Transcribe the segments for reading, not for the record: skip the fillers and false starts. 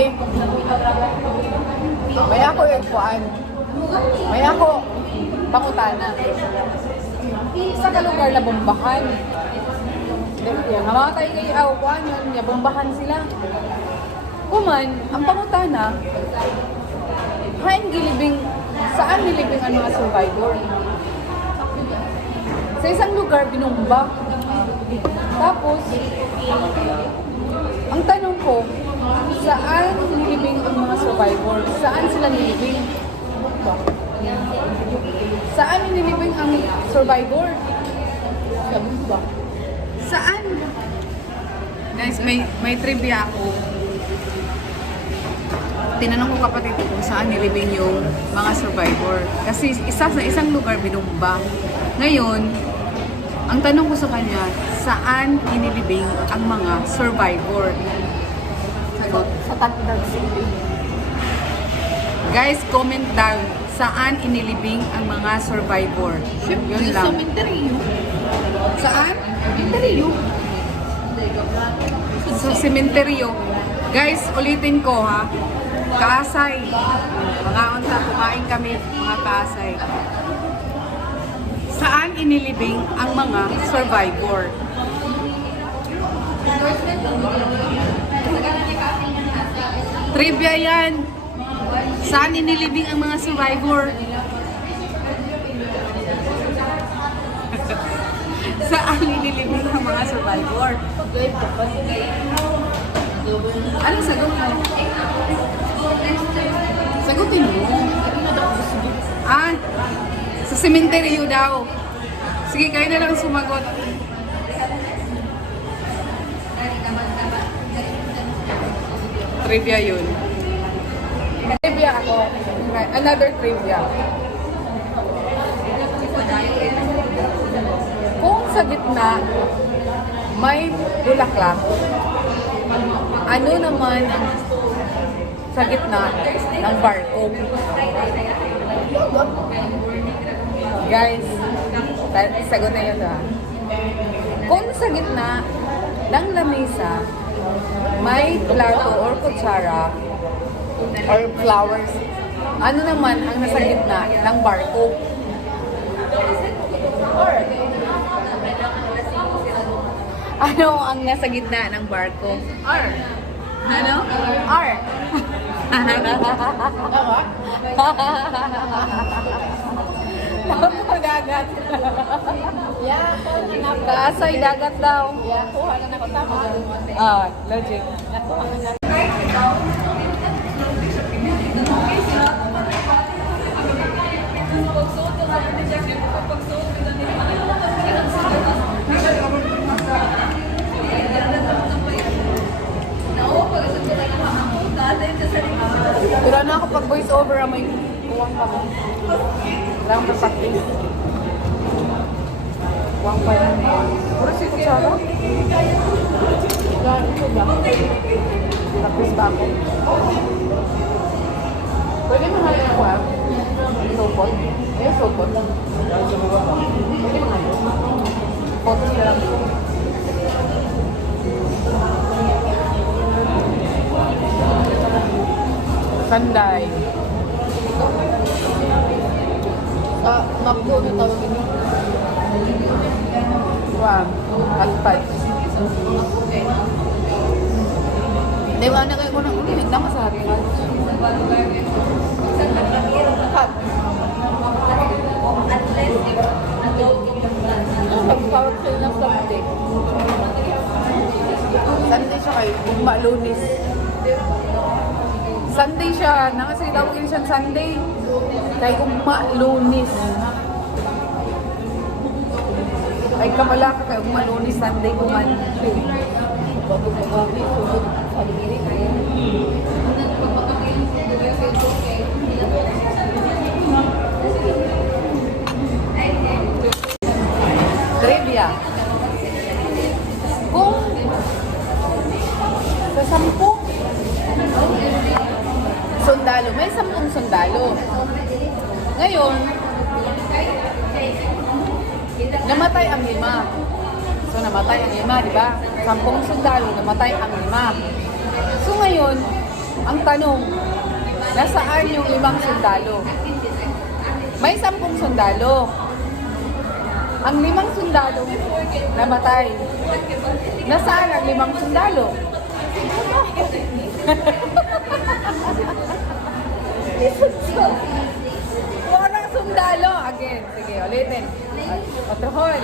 Di. May ako yung kuan. May ako pangutana. Sa kalugar na bombahan. Namatay kayo awan yun, nabombahan sila. Kuman, ang pangutana, hain gilibing, saan nilibing ang mga survivor? Sa isang lugar, binumba. Tapos, ang tanong ko, saan nilibing ang mga survivor? Saan sila nilibing? Saan nilibing ang survivor? Saan? Guys, may trivia ako. Tinanong ko kapatid ko kung saan nilibing yung mga survivor. Kasi sa isang lugar binumba. Ngayon, ang tanong ko sa kanya, saan inilibing ang mga survivor? Sagot, sa Taguig City. Guys, comment down, saan inilibing ang mga survivor? Yun lang. Saan? Sementeryo. Sa sementeryo. Guys, ulitin ko ha. Kaasay. Mga unta, kumain kami, mga kaasay. Saan inilibing ang mga survivor? Trivia yan. Saan inilibing ang mga survivor? Saan inilibing ang mga survivor? Anong sagot mo? Sagutin mo. Ah, sa sementeryo daw. Sige, kayo na lang sumagot. Trivia yun. Trivia ako. Another trivia. Kung sa gitna may bulaklak, ano naman ang sa gitna ng barko? Guys, sagot na yun ha. Kung sa gitna ng lamesa may plato or kutsara or flowers, ano naman ang nasa gitna ng barko? Ano ang nasa gitna ng barko? R. Ano? R. Dagat. Kaasay dagat daw. Ah, logic. Pero na ako pag voice over ang may uwang pa mo. Lang pa practice. Uwang pa yun. Puro si kutsara? Ito ba? Practice ba ako? Pwede mo nga yung uwang? Sopot? Ayun, sopot. Pwede mo nga yun? Photos ka lang. Sanday. Makbo na tawag ito. Wow. Alpad. Di ba na kayo ko nang ulit na masabi ka? Cut. Pag-power sale ng Sunday. Sunday siya kayo. Gugma Lunis. Sunday siya. Nakasay tawagin siyang Sunday. Kaya Gugma Lunis. Ay kamala ka kaya Gugma Lunis. Sunday kuman. Trivia. Kung sa 10 sundalo, may 10 sundalo. Ngayon, namatay ang 5. So, namatay ang 5, di ba? 10 sundalo, namatay ang 5. So, ngayon, Ang tanong, nasaan yung 5 sundalo? May 10 sundalo. Ang 5 sundalo namatay. Nasaan ang 5 sundalo? Walang sundalo. Again, sige, ulitin. Patrohol.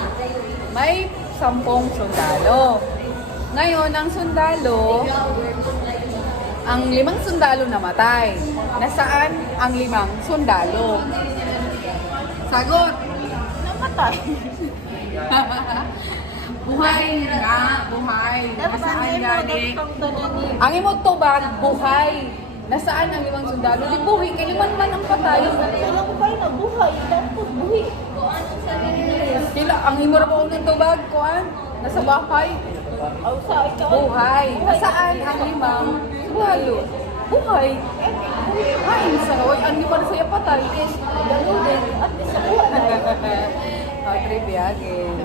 May 10 sundalo. Ngayon, ang sundalo, ang 5 sundalo namatay. Nasaan ang 5 sundalo? Sagot. Namatay. Buhay nga, buhay. Nasaan gani? Ang imong tubag, buhay. Nasaan ang 5 sundalo? Di buhay, kailangan man ang patay. Kailangan ko kayo na buhay. Tapos buhay. Kila, ang imo ra po ng tubag, kuan? Nasa bahay. Ang sa ikaw. Buhay. Nasaan ang 5 sundalo? Buhay. Ay, sa oy, ang di pa na saya patay. Ganun din. At least sa buhay na. Trivia again.